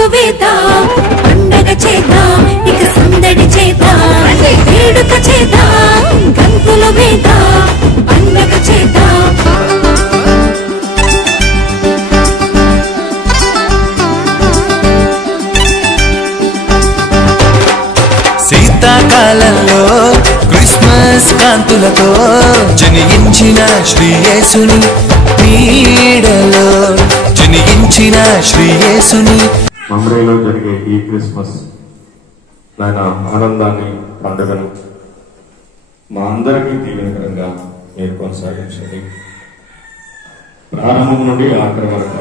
గంతులు వేద్దాం పండగ చేద్దాం ఇక సందడి చేద్దాం వేడుక చేద్దాం గంతులు వేద్దాం పండగ చేద్దాం శీతాకాలంలో క్రిస్మస్ కాంతులతో జనించిన శ్రీ యేసుని నీడలో జనించిన శ్రీ యేసుని మమ్రేలో జరిగే ఈ క్రిస్మస్ ఆయన ఆనందాన్ని పండుగను మా అందరికీ దీవెనకరంగా మీరు కొనసాగించండి. ప్రారంభం నుండి ఆఖరి వరకు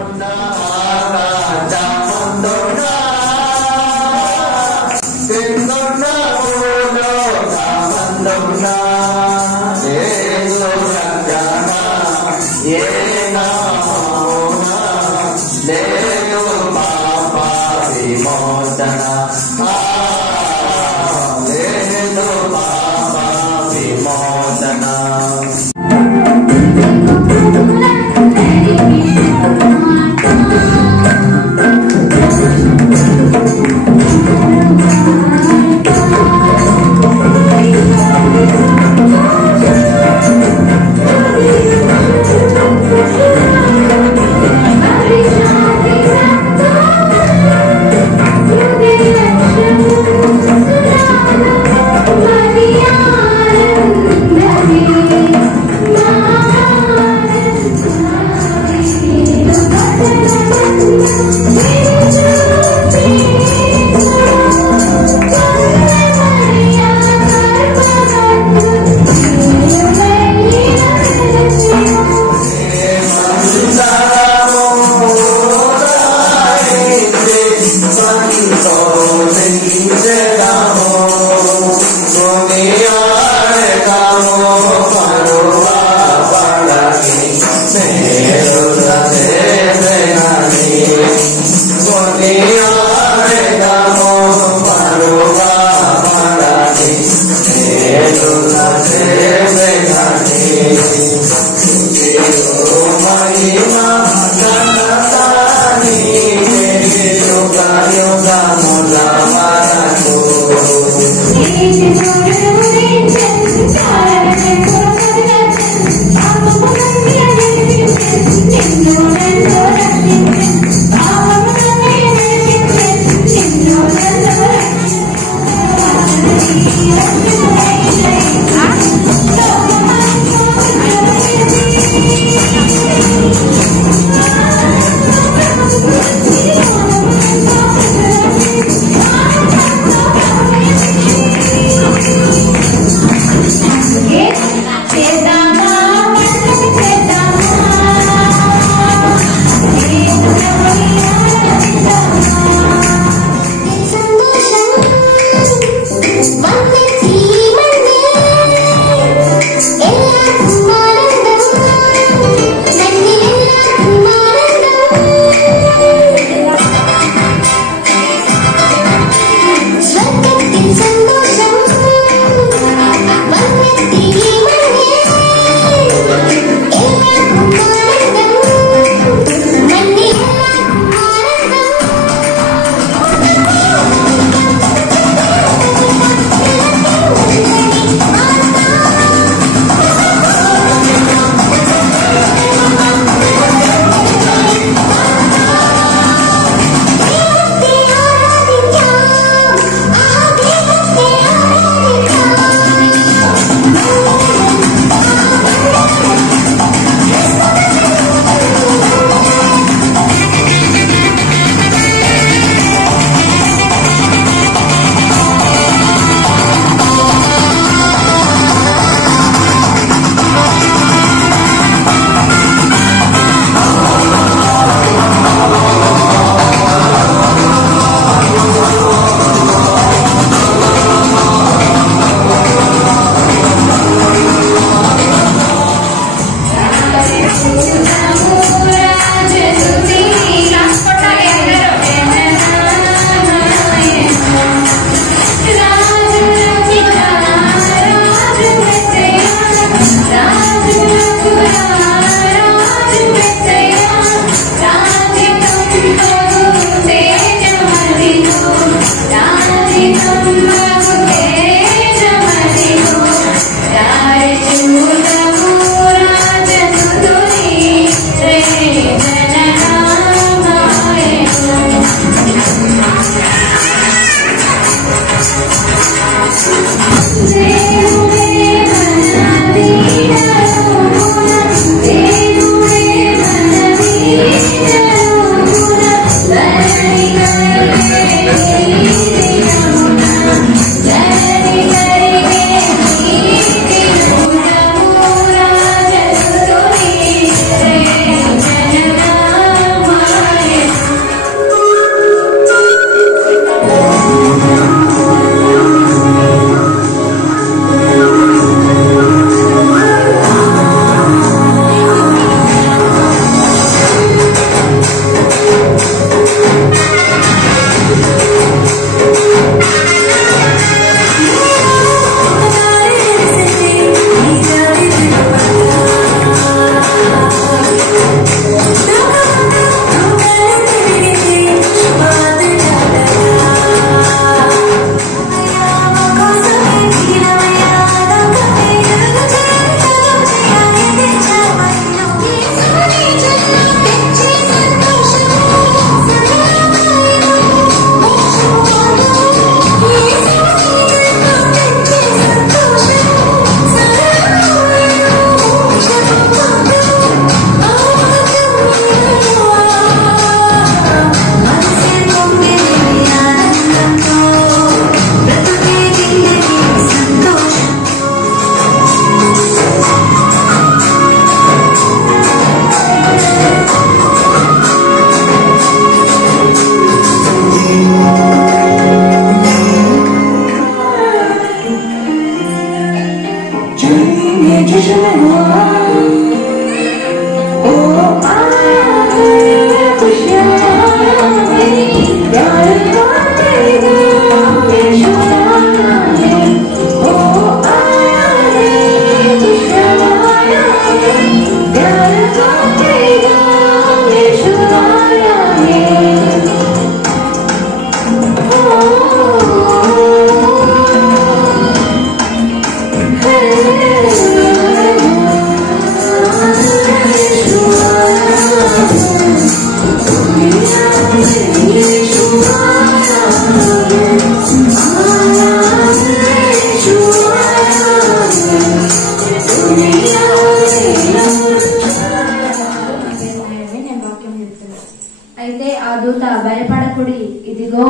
భయపడకుడి, ఇదిగో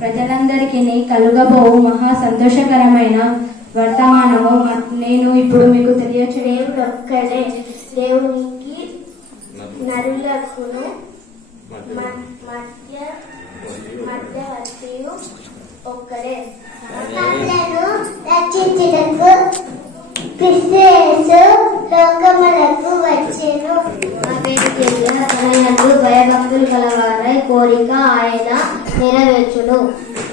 ప్రజలందరికీ కలుగబోవు మహా సంతోషకరమైన వర్తమానము నేను ఇప్పుడు మీకు దేవుడొక్కడే, దేవునికి నరులకును మధ్యవర్తియు ఒక్కడే. రక్షించుటకు క్రీస్తు యేసు లోకములకు వచ్చెను. భయభక్తులు కలవారై కోరిక ఆయన నెరవేర్చును.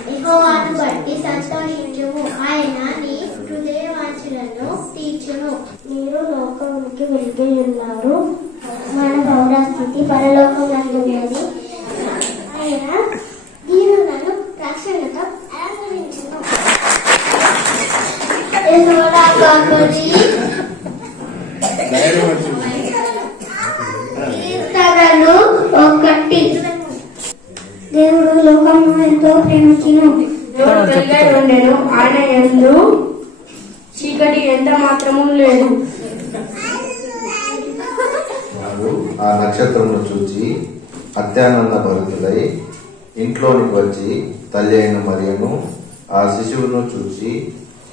యెహోవాను బట్టి సంతోషించుము, ఆయన నీ హృదయ వాంఛలను తీర్చును. మీరు లోకానికి వెలుగై ఉన్నారు, మన పౌరస్థితి పరలోకమునందున్నది. ఆయన దీనులను రక్షణతో అలంకరించును. ఒకటి, దేవుడు లోకమును ఎంతో ప్రేమించును. దేవుడు వెలుగై ఉండెను, ఆయన యందు చీకటి ఎంత మాత్రము లేదు. ఆ నక్షత్రమును చూచి అత్యానంద భరితులై ఇంట్లోనికి వచ్చి తల్లి అయిన మరియను ఆ శిశువును చూచి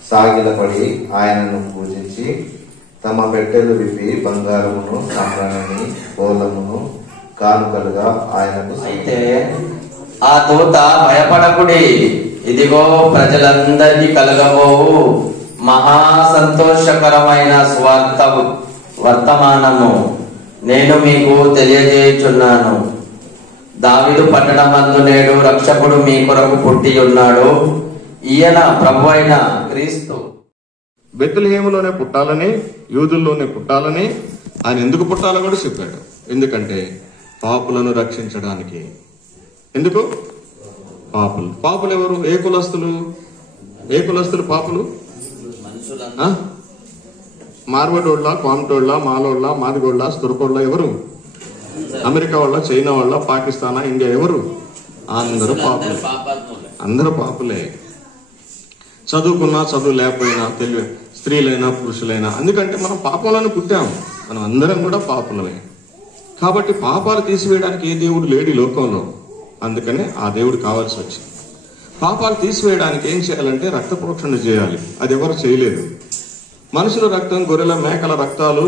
సాగిలపడి ఆయనను పూజించి తమ పెట్టెలు విప్పి బంగారమును సాంబ్రాణిని బోలమును కానుకలుగా ఆయనకు. అయితే ఆ దూత భయపడకుడి, ఇదిగో ప్రజలందరికీ కలగబోవు మహా సంతోషకరమైన వర్తమానము నేను మీకు తెలియజేయుచున్నాను. దావీదు పట్టణమందు నేడు రక్షకుడు మీ కొరకు పుట్టి ఉన్నాడు, ఈయన ప్రభు అయిన క్రీస్తు. బెత్లెహేములోనే పుట్టాలని, యూదుల్లోనే పుట్టాలని ఆయన ఎందుకు పుట్టాలో కూడా చెప్పాడు. ఎందుకంటే పాపులను రక్షించడానికి. ఎందుకు? పాపులు ఎవరు? ఏ కులస్తులు పాపులు? మార్వడోళ్ళ, కోమటోళ్ళ, మాలోళ్ళ, మాదిగోళ్ళ, స్తురకోళ్ళ ఎవరు? అమెరికా వాళ్ళ, చైనా వాళ్ళ, పాకిస్తాన్, ఇండియా ఎవరు? అందరూ పాపులే. అందరూ పాపులే. చదువుకున్నా చదువు లేకపోయినా, తెలివి స్త్రీలైనా పురుషులైనా. ఎందుకంటే మనం పాపంలోనే పుట్టాం, మనం అందరం కూడా పాపులమే. కాబట్టి పాపాలు తీసివేయడానికి ఏ దేవుడు లేడు ఈ లోకంలో. అందుకనే ఆ దేవుడు కావాల్సి వచ్చింది. పాపాలు తీసివేయడానికి ఏం చేయాలంటే రక్త ప్రోక్షణ చేయాలి. అది ఎవరు చేయలేదు. మనుషుల రక్తం, గొర్రెల మేకల రక్తాలు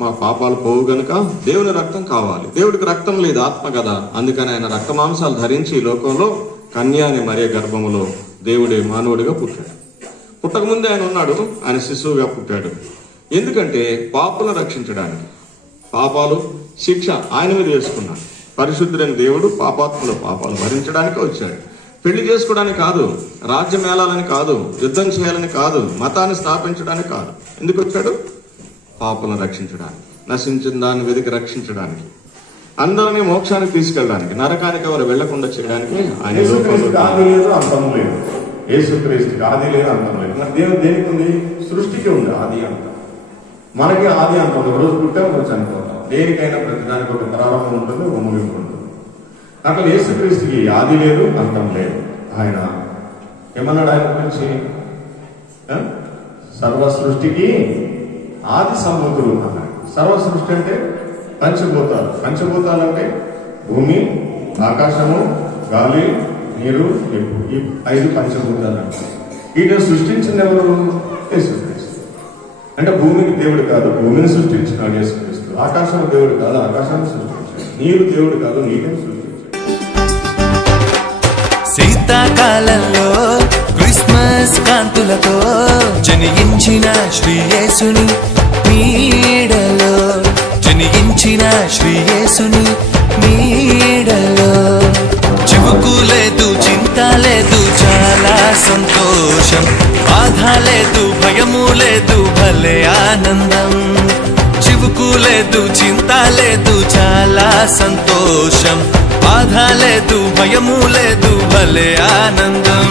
మా పాపాలు పోవు గనుక దేవుని రక్తం కావాలి. దేవుడికి రక్తం లేదు, ఆత్మ కదా. అందుకని ఆయన రక్త మాంసాలు ధరించి ఈ లోకంలో కన్యాని మరియ గర్భములో దేవుడే మానవుడిగా పుట్టాడు. పుట్టకముందే ఆయన ఉన్నాడు, ఆయన శిశువుగా పుట్టాడు. ఎందుకంటే పాపాలను రక్షించడానికి. పాపాలు శిక్ష ఆయన మీద వేసుకున్నాడు. పరిశుద్ధుడైన దేవుడు పాపాత్ముల పాపాలు భరించడానికి వచ్చాడు. పెళ్లి చేసుకోవడానికి కాదు, రాజ్యం ఏలాలని కాదు, యుద్ధం చేయాలని కాదు, మతాన్ని స్థాపించడానికి కాదు. ఎందుకు వచ్చాడు? పాపాలను రక్షించడానికి, నశించిన దాన్ని వెతికి రక్షించడానికి, అందరినీ మోక్షానికి తీసుకెళ్ళడానికి, నరకానికి ఎవరు వెళ్లకుండా చేయడానికి ఆయన. ఆది లేదు, అంతం లేదు. యేసుక్రీస్తుకి ఆది లేదు, అంతం లేదు. మరి దేవుడు దేనికి ఉంది? సృష్టికి ఉంది ఆది అంతం. మనకి ఆది అంతం ఉంది. రోజు పుట్టాం, రోజు చనిపోతాం. దేనికైనా ప్రతిదానికి ఒక ప్రారంభం ఉంటుంది, ఒక ముగింపు ఉంటుంది. అట్లా యేసుక్రీస్తుకి ఆది లేదు, అంతం లేదు. ఆయన ఏమన్నాడు ఆయన గురించి? సర్వ సృష్టికి ఆది సంభూతుడు అన్నాడు. సర్వ సృష్టి అంటే పంచభూతాలు. పంచభూతాలు అంటే భూమి, ఆకాశము, గాలి, నీరు, నిప్పు. ఈ 5 పంచభూతాలు అంటారు. వీటిని సృష్టించింది ఎవరు? యేసుక్రీస్తు. అంటే భూమికి దేవుడు కాదు, భూమిని సృష్టించినాడు యేసుక్రీస్తు. ఆకాశం దేవుడు కాదు, ఆకాశాన్ని సృష్టించాడు. నీరు దేవుడు కాదు, నీటిని సృష్టించాడు. శీతాకాలంలో క్రిస్మస్ కాంతులతో జనించిన శ్రీ యేసుని నీడలో, జనించిన శ్రీ యేసుని నీడలో చివుకు లేదు, చింత లేదు, చాలా సంతోషం. బాధ లేదు, భయము లేదు, భలే ఆనందం. చివుకు లేదు, చింత లేదు, చాలా సంతోషం. బాధ లేదు, భయము లేదు, భలే ఆనందం.